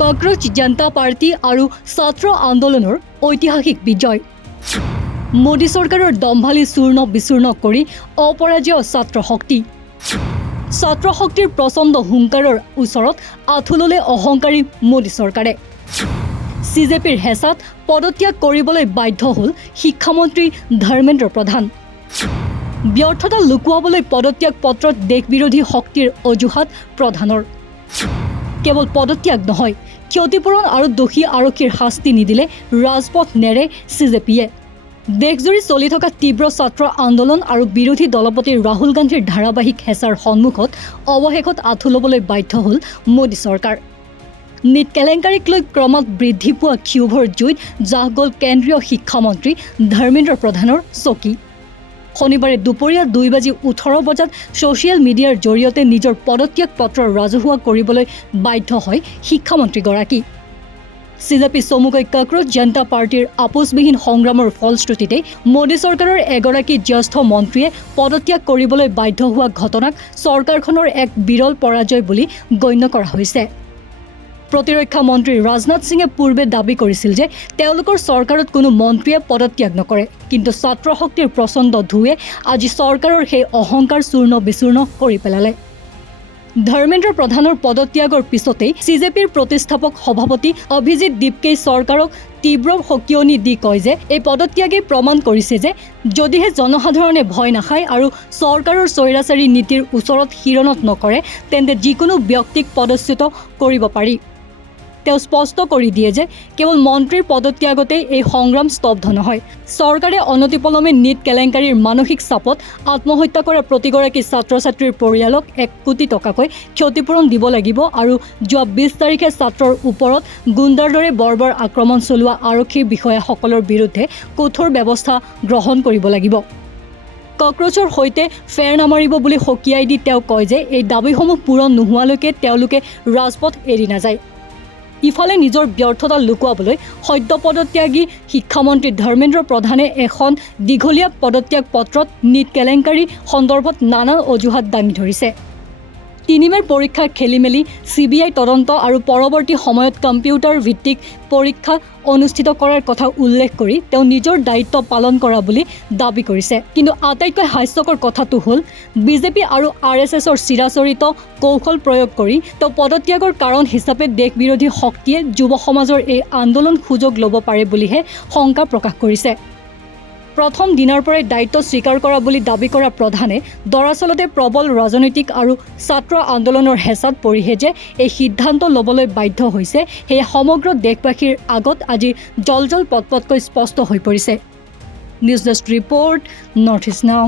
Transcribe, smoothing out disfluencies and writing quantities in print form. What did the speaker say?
Cockroach জনতা party আৰু ছাত্ৰ আন্দোলনৰ ঐতিহাসিক বিজয়। মোদী চৰকাৰৰ দম্ভালি চূৰ্ণ বিচূৰ্ণ কৰি অপৰাজয় ছাত্ৰ শক্তি। ছাত্ৰ শক্তিৰ প্ৰচণ্ড হুংকাৰৰ ওচৰত আঁঠু ল'লে অহংকাৰী মোদী চৰকাৰে। CJPৰ হেঁচাত পদত্যাগ কৰিবলৈ বাধ্য হ'ল শিক্ষামন্ত্ৰী ধৰ্মেন্দ্ৰ প্ৰধান। ব্যৰ্থতা লুকুৱাবলৈ পদত্যাগ পত্ৰত দেশবিৰোধী শক্তিৰ অজুহাত প্ৰধানৰ। কেৱল পদত্যাগ নহয়, ক্ষতিপূৰণ আৰু দোষী আৰক্ষীৰ শাস্তি নিদিলে ৰাজপথ নেৰে CJPয়ে। দেশজুৰি চলি থকা তীব্ৰ ছাত্ৰ আন্দোলন আৰু বিৰোধী দলপতি ৰাহুল গান্ধীৰ ধাৰাবাহিক হেঁচাৰ সন্মুখত অৱশেষত আঁঠু ল'বলৈ বাধ্য হ'ল মোদী চৰকাৰ। নীট কেলেংকাৰীক লৈ ক্ৰমাৎ বৃদ্ধি পোৱা ক্ষোভৰ জুইত জাহ গ'ল কেন্দ্ৰীয় শিক্ষামন্ত্ৰী ধৰ্মেন্দ্ৰ প্ৰধানৰ চকী। শনিবাৰে দুপৰীয়া 2:18 ছ'চিয়েল মিডিয়াৰ জৰিয়তে নিজৰ পদত্যাগ পত্ৰ ৰাজহুৱা কৰিবলৈ বাধ্য হয় শিক্ষামন্ত্ৰীগৰাকী। CJP চমুকৈ কক্ৰোচ জনতা পাৰ্টিৰ আপোচবিহীন সংগ্ৰামৰ ফলশ্ৰুতিতে মোদী চৰকাৰৰ এগৰাকী জ্যেষ্ঠ মন্ত্ৰীয়ে পদত্যাগ কৰিবলৈ বাধ্য হোৱা ঘটনাক চৰকাৰখনৰ এক বিৰল পৰাজয় বুলি গণ্য কৰা হৈছে। প্ৰতিৰক্ষা মন্ত্ৰী ৰাজনাথ সিঙে পূৰ্বে দাবী কৰিছিল যে তেওঁলোকৰ চৰকাৰত কোনো মন্ত্ৰীয়ে পদত্যাগ নকৰে, কিন্তু ছাত্ৰ শক্তিৰ প্ৰচণ্ড ঢৌৱে আজি চৰকাৰৰ সেই অহংকাৰ চূৰ্ণ বিচূৰ্ণ কৰি পেলালে। ধৰ্মেন্দ্ৰ প্ৰধানৰ পদত্যাগৰ পিছতেই CJPৰ প্ৰতিষ্ঠাপক সভাপতি অভিজিৎ দীপকেই চৰকাৰক তীব্ৰ সকিয়নি দি কয় যে এই পদত্যাগে প্ৰমাণ কৰিছে যে যদিহে জনসাধাৰণে ভয় নাখায় আৰু চৰকাৰৰ স্বৈৰাচাৰী নীতিৰ ওচৰত শিৰণত নকৰে, তেন্তে যিকোনো ব্যক্তিক পদচ্যুত কৰিব পাৰি। তেওঁ স্পষ্ট কৰি দিয়ে যে কেৱল মন্ত্ৰীৰ পদত্যাগতেই এই সংগ্ৰাম স্তব্ধ নহয়। চৰকাৰে অনতিপলমে নীট কেলেংকাৰীৰ মানসিক চাপত আত্মহত্যা কৰা প্ৰতিগৰাকী ছাত্ৰ ছাত্ৰীৰ পৰিয়ালক 1 কোটি টকাকৈ ক্ষতিপূৰণ দিব লাগিব আৰু যোৱা 20 তাৰিখে ছাত্ৰৰ ওপৰত গুণ্ডাৰ দৰে বৰ্বৰ আক্ৰমণ চলোৱা আৰক্ষী বিষয়াসকলৰ বিৰুদ্ধে কঠোৰ ব্যৱস্থা গ্ৰহণ কৰিব লাগিব। কক্ৰোচৰ সৈতে ফেৰ নামাৰিব বুলি সকীয়াই দি তেওঁ কয় যে এই দাবীসমূহ পূৰণ নোহোৱালৈকে তেওঁলোকে ৰাজপথ এৰি নাযায়। ইফালে নিজৰ ব্যৰ্থতা লুকুৱাবলৈ সদ্য পদত্যাগী শিক্ষামন্ত্ৰী ধৰ্মেন্দ্ৰ প্ৰধানে এখন দীঘলীয়া পদত্যাগ পত্ৰত নীট কেলেংকাৰী সন্দৰ্ভত নানান অজুহাত দাঙি ধৰিছে। 3 মেৰ পৰীক্ষাৰ খেলিমেলি, CBI তদন্ত আৰু পৰৱৰ্তী সময়ত কম্পিউটাৰ ভিত্তিক পৰীক্ষা অনুষ্ঠিত কৰাৰ কথা উল্লেখ কৰি তেওঁ নিজৰ দায়িত্ব পালন কৰা বুলি দাবী কৰিছে। কিন্তু আটাইতকৈ হাস্যকৰ কথাটো হ'ল BJP আৰু RSSৰ চিৰাচৰিত কৌশল প্ৰয়োগ কৰি তেওঁ পদত্যাগৰ কাৰণ হিচাপে দেশবিৰোধী শক্তিয়ে যুৱ সমাজৰ এই আন্দোলন সুযোগ ল'ব পাৰে বুলিহে শংকা প্ৰকাশ কৰিছে। প্ৰথম দিনৰ পৰাই দায়িত্ব স্বীকাৰ কৰা বুলি দাবী কৰা প্ৰধানে দৰাচলতে প্ৰবল ৰাজনৈতিক আৰু ছাত্ৰ আন্দোলনৰ হেঁচাত পৰিহে যে এই সিদ্ধান্ত ল'বলৈ বাধ্য হৈছে, সেয়ে সমগ্ৰ দেশবাসীৰ আগত আজি জলজল পটপটকৈ স্পষ্ট হৈ পৰিছে। News desk report, north east নাও।